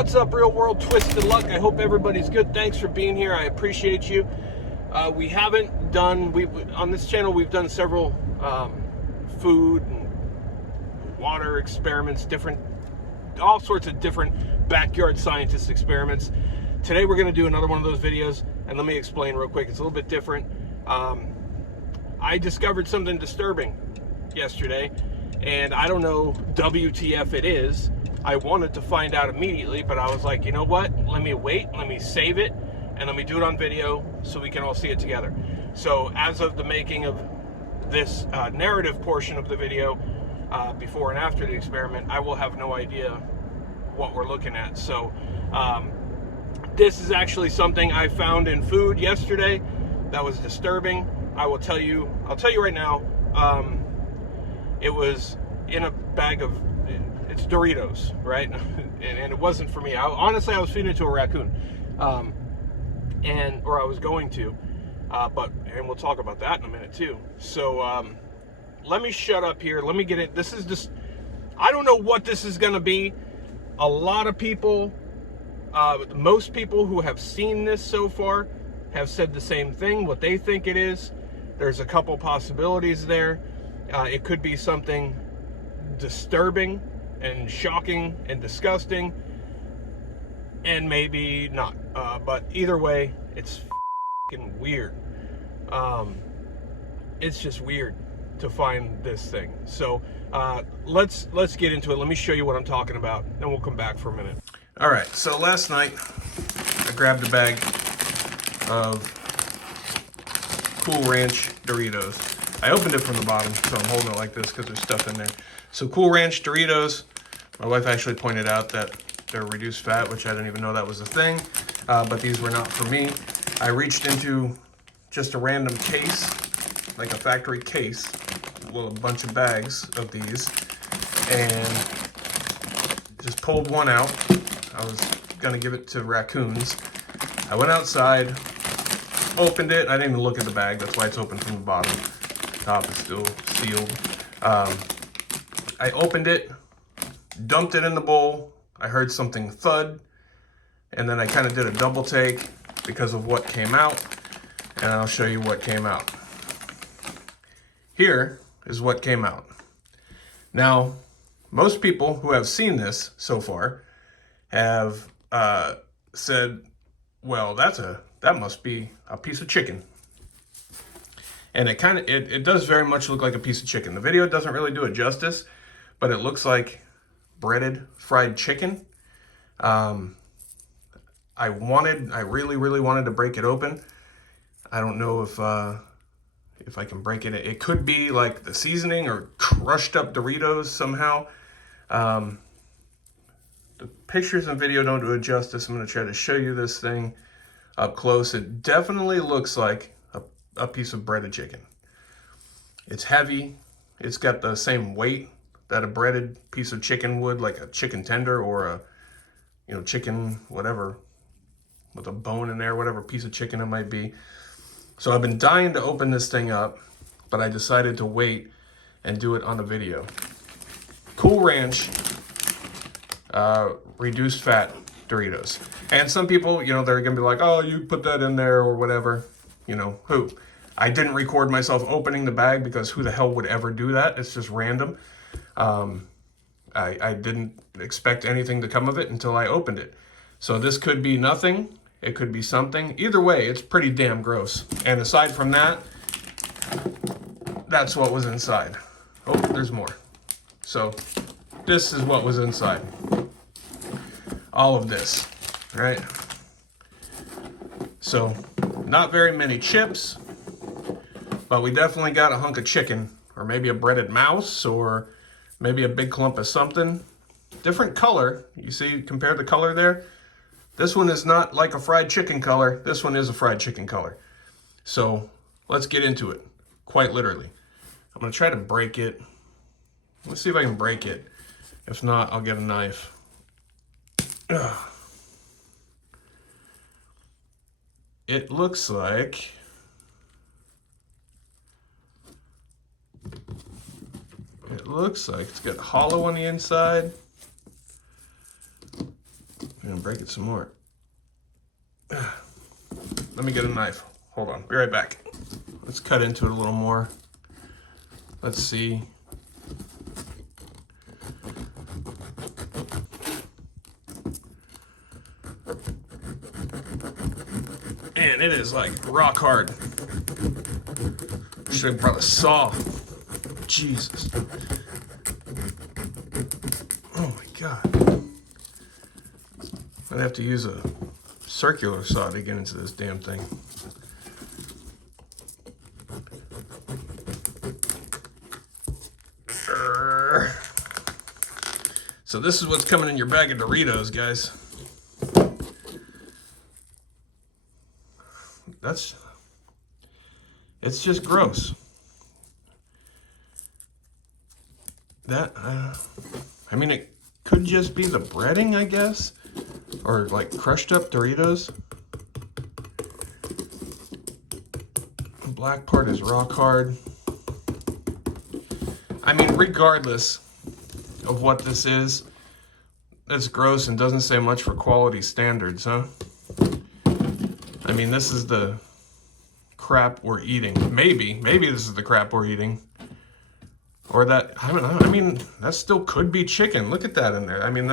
What's up, real world twisted luck? I hope everybody's good. Thanks for being here. I appreciate you. We haven't done, on this channel we've done several food and water experiments, all sorts of different backyard scientist experiments. Today we're going to do another one of those videos, and let me explain real quick. It's a little bit different. I discovered something disturbing yesterday, and I don't know WTF it is. I wanted to find out immediately, but I was like, you know what? Let me wait, let me save it, and let me do it on video so we can all see it together. So as of the making of this narrative portion of the video, before and after the experiment, I will have no idea what we're looking at. So this is actually something I found in food yesterday that was disturbing. I'll tell you right now, it was in a bag of, it's Doritos, right? and it wasn't for me. Honestly, I was feeding it to a raccoon, or I was going to, and we'll talk about that in a minute too. So let me shut up here. Let me get it. This is just, I don't know what this is going to be. A lot of people, most people who have seen this so far have said the same thing, what they think it is. There's a couple possibilities there. It could be something disturbing and shocking and disgusting, and maybe not. But either way, it's f***ing weird. It's just weird to find this thing. So let's get into it. Let me show you what I'm talking about, then we'll come back for a minute. All right, so last night I grabbed a bag of Cool Ranch Doritos. I opened it from the bottom, so I'm holding it like this because there's stuff in there. So Cool Ranch Doritos, my wife actually pointed out that they're reduced fat, which I didn't even know that was a thing, but these were not for me. I reached into just a random case, like a factory case, well, a bunch of bags of these, and just pulled one out. I was gonna give it to raccoons. I went outside, opened it. I didn't even look at the bag. That's why it's open from the bottom. The top is still sealed. I opened it, dumped it in the bowl. I heard something thud, and then I kind of did a double take because of what came out, and I'll show you what came out. Here is what came out. Now, most people who have seen this so far have said, well, that must be a piece of chicken. And it does very much look like a piece of chicken. The video doesn't really do it justice, but it looks like breaded fried chicken. I really wanted to break it open. I don't know if I can break it. It could be like the seasoning or crushed up Doritos somehow. The pictures and video don't do it justice. I'm going to try to show you this thing up close. It definitely looks like a piece of breaded chicken. It's heavy. It's got the same weight that a breaded piece of chicken would, like a chicken tender or a chicken whatever with a bone in there, whatever piece of chicken it might be. So I've been dying to open this thing up, but I decided to wait and do it on the video. Cool Ranch reduced fat Doritos. And some people, they're gonna be like, oh, you put that in there or whatever. Who? I didn't record myself opening the bag because who the hell would ever do that? It's just random. I didn't expect anything to come of it until I opened it. So this could be nothing. It could be something. Either way, it's pretty damn gross. And aside from that, that's what was inside. Oh, there's more. So this is what was inside. All of this, right? So not very many chips, but we definitely got a hunk of chicken, or maybe a breaded mouse, or maybe a big clump of something. Different color. You see, compare the color there. This one is not like a fried chicken color. This one is a fried chicken color. So let's get into it, quite literally. I'm gonna try to break it. Let's see if I can break it. If not, I'll get a knife. Ugh. It looks like it's got hollow on the inside. gonna break it some more. Let me get a knife. Hold on, be right back. Let's cut into it a little more. Let's see. Man, it is like rock hard. Should have brought a saw. Jesus. Oh my God. I'd have to use a circular saw to get into this damn thing. So this is what's coming in your bag of Doritos, guys. It's just gross. I mean, it could just be the breading, I guess, or like crushed up Doritos. The black part is rock hard. I mean, regardless of what this is, it's gross and doesn't say much for quality standards, huh? I mean, this is the crap we're eating. Maybe this is the crap we're eating. Or that, I don't know, I mean, that still could be chicken. Look at that in there. I mean,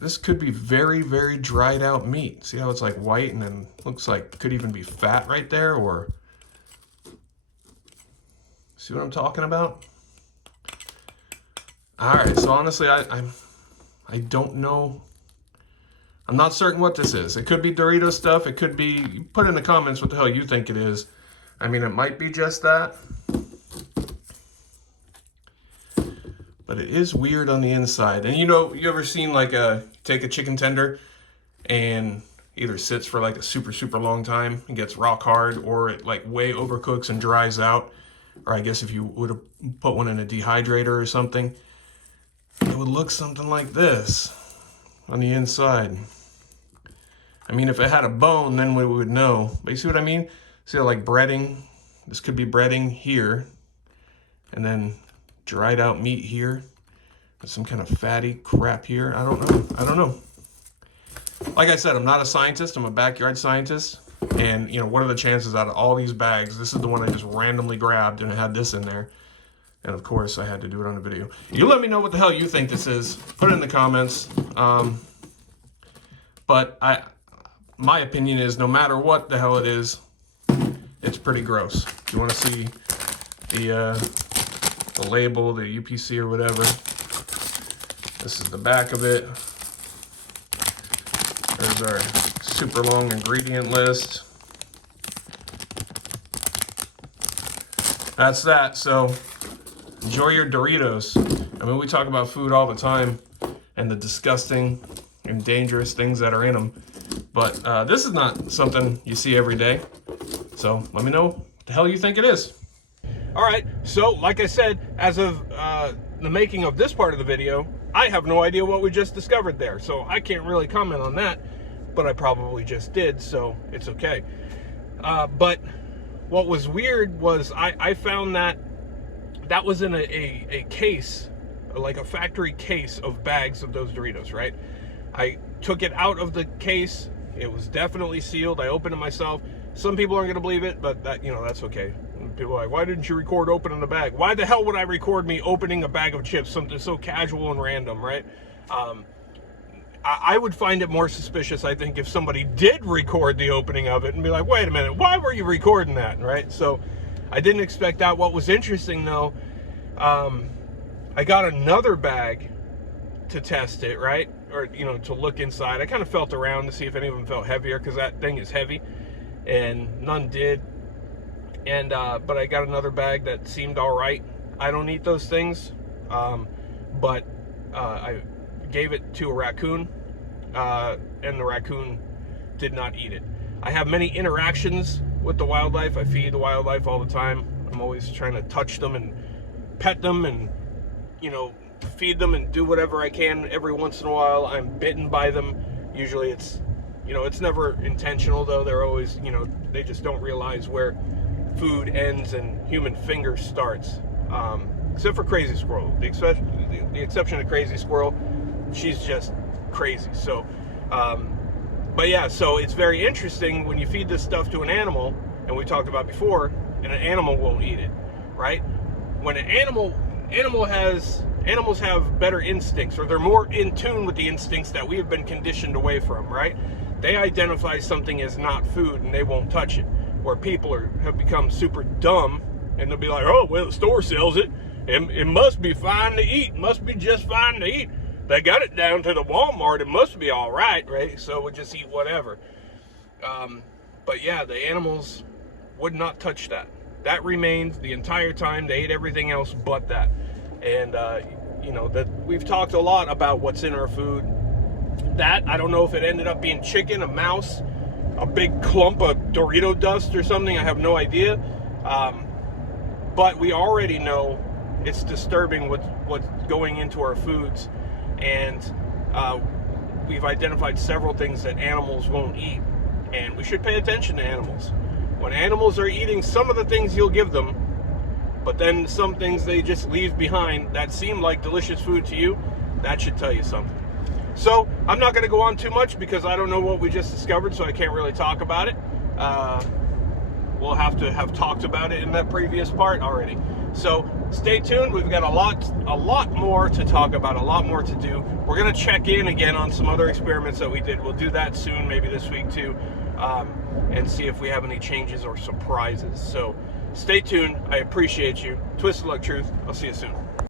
this could be very, very dried out meat. See how it's like white and then looks like could even be fat right there, or see what I'm talking about? All right, so honestly, I don't know. I'm not certain what this is. It could be Dorito stuff. It could be, put in the comments what the hell you think it is. I mean, it might be just that. But it is weird on the inside. And you know, you ever seen like take a chicken tender and either sits for like a super, super long time and gets rock hard, or it like way overcooks and dries out. Or I guess if you would have put one in a dehydrator or something, it would look something like this on the inside. I mean, if it had a bone, then we would know. But you see what I mean? See how like breading, this could be breading here, and then dried out meat here, with some kind of fatty crap here. I don't know. Like I said, I'm not a scientist, I'm a backyard scientist. And you know, what are the chances out of all these bags? This is the one I just randomly grabbed and it had this in there. And of course I had to do it on a video. You let me know what the hell you think this is. Put it in the comments. But my opinion is no matter what the hell it is, it's pretty gross. If you want to see the label, the UPC or whatever, this is the back of it. There's our super long ingredient list. That's that. So enjoy your Doritos. I mean, we talk about food all the time and the disgusting and dangerous things that are in them, but this is not something you see every day. So let me know what the hell you think it is. All right, so like I said, as of the making of this part of the video, I have no idea what we just discovered there, so I can't really comment on that, but I probably just did, so it's okay. But what was weird was I found that was in a case, like a factory case of bags of those Doritos, right? I took it out of the case. It was definitely sealed. I opened it myself. Some people aren't going to believe it, but that, you know, that's okay. People are like, why didn't you record opening the bag? Why the hell would I record me opening a bag of chips? Something so casual and random, right? I would find it more suspicious, I think, if somebody did record the opening of it and be like, wait a minute, why were you recording that, right? So I didn't expect that. What was interesting, though, I got another bag to test it, right? Or, you know, to look inside. I kind of felt around to see if any of them felt heavier, because that thing is heavy, and none did. And but I got another bag that seemed all right. I don't eat those things, but I gave it to a raccoon, and the raccoon did not eat it. I have many interactions with the wildlife. I feed the wildlife all the time. I'm always trying to touch them and pet them and, you know, feed them and do whatever I can. Every once in a while I'm bitten by them. Usually it's, you know, it's never intentional, though. They're always, you know, they just don't realize where food ends and human finger starts. Except for crazy squirrel. The exception to crazy squirrel, she's just crazy. So, but yeah, so it's very interesting when you feed this stuff to an animal, and we talked about before, and an animal won't eat it, right? When an animals have better instincts, or they're more in tune with the instincts that we have been conditioned away from, right? They identify something as not food and they won't touch it. Where people have become super dumb, and they'll be like, oh, well, the store sells it. It must be fine to eat. It must be just fine to eat. They got it down to the Walmart. It must be all right, right? So we'll just eat whatever. But yeah, the animals would not touch that. That remained the entire time. They ate everything else but that. And, you know, that we've talked a lot about what's in our food. That, I don't know if it ended up being chicken, a mouse, a big clump of Dorito dust or something. I have no idea. But we already know it's disturbing what's going into our foods. And we've identified several things that animals won't eat. And we should pay attention to animals. When animals are eating some of the things you'll give them, but then some things they just leave behind that seem like delicious food to you, that should tell you something. So I'm not going to go on too much because I don't know what we just discovered, so I can't really talk about it. We'll have to have talked about it in that previous part already. So stay tuned. We've got a lot more to talk about, a lot more to do. We're going to check in again on some other experiments that we did. We'll do that soon, maybe this week too, and see if we have any changes or surprises. So stay tuned. I appreciate you. Twisted Luck Truth. I'll see you soon.